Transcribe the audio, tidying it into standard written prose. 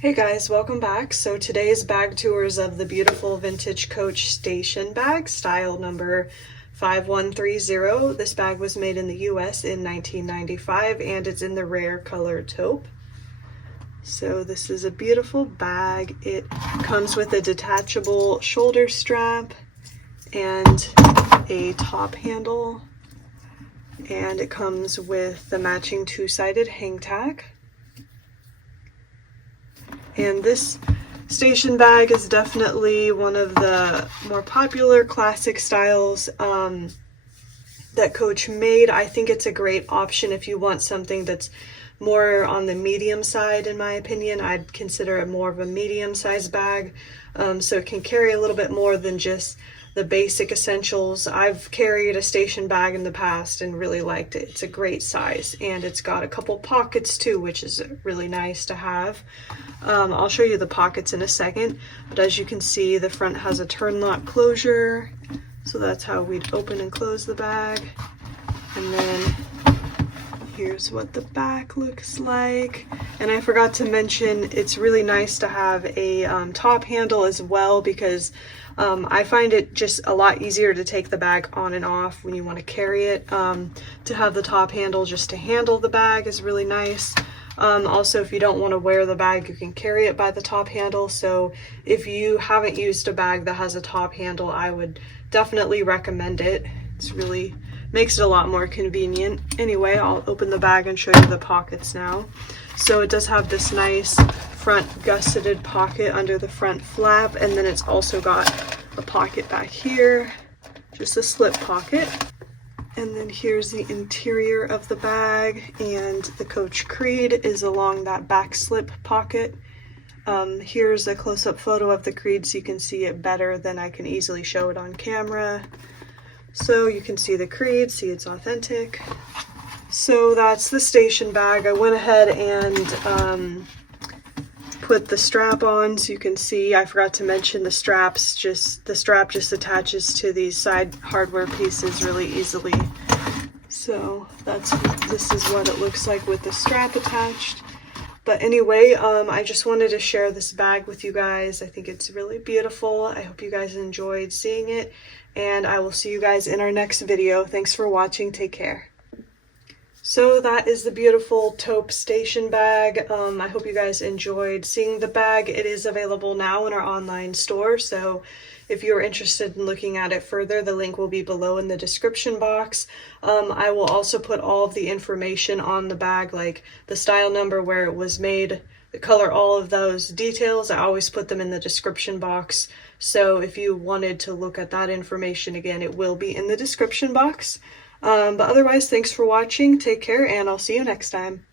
Hey guys, welcome back. So today's bag tour is of the beautiful vintage Coach station bag, style number 5130. This bag was made in the US in 1995 and it's in the rare color taupe. So this is a beautiful bag. It comes with a detachable shoulder strap and a top handle, and it comes with the matching two-sided hang tag. And this station bag is definitely one of the more popular classic styles that Coach made. I think it's a great option if you want something that's more on the medium side. In my opinion, I'd consider it more of a medium-sized bag, so it can carry a little bit more than just the basic essentials. I've carried a station bag in the past and really liked it. It's a great size, and it's got a couple pockets too, which is really nice to have. I'll show you the pockets in a second, but as you can see, the front has a turn lock closure, so that's how we'd open and close the bag. And then here's what the back looks like. And I forgot to mention, it's really nice to have a top handle as well, because I find it just a lot easier to take the bag on and off when you want to carry it. To have the top handle just to handle the bag is really nice. Also, if you don't want to wear the bag, you can carry it by the top handle. So if you haven't used a bag that has a top handle, I would definitely recommend it. It's really makes it a lot more convenient. Anyway, I'll open the bag and show you the pockets now. So it does have this nice front gusseted pocket under the front flap, and then it's also got a pocket back here, just a slip pocket. And then here's the interior of the bag, and the Coach Creed is along that back slip pocket. Here's a close-up photo of the Creed so you can see it better than I can easily show it on camera. So you can see the Creed, see it's authentic. So that's the station bag. I went ahead and put the strap on so you can see. I forgot to mention the strap just attaches to these side hardware pieces really easily. So this is what it looks like with the strap attached. But anyway, I just wanted to share this bag with you guys. I think it's really beautiful. I hope you guys enjoyed seeing it, and I will see you guys in our next video. Thanks for watching. Take care. So that is the beautiful taupe station bag. I hope you guys enjoyed seeing the bag. It is available now in our online store, so if you're interested in looking at it further, the link will be below in the description box. I will also put all of the information on the bag, like the style number, where it was made, the color, all of those details. I always put them in the description box. So if you wanted to look at that information again, it will be in the description box. But otherwise, thanks for watching, take care, and I'll see you next time.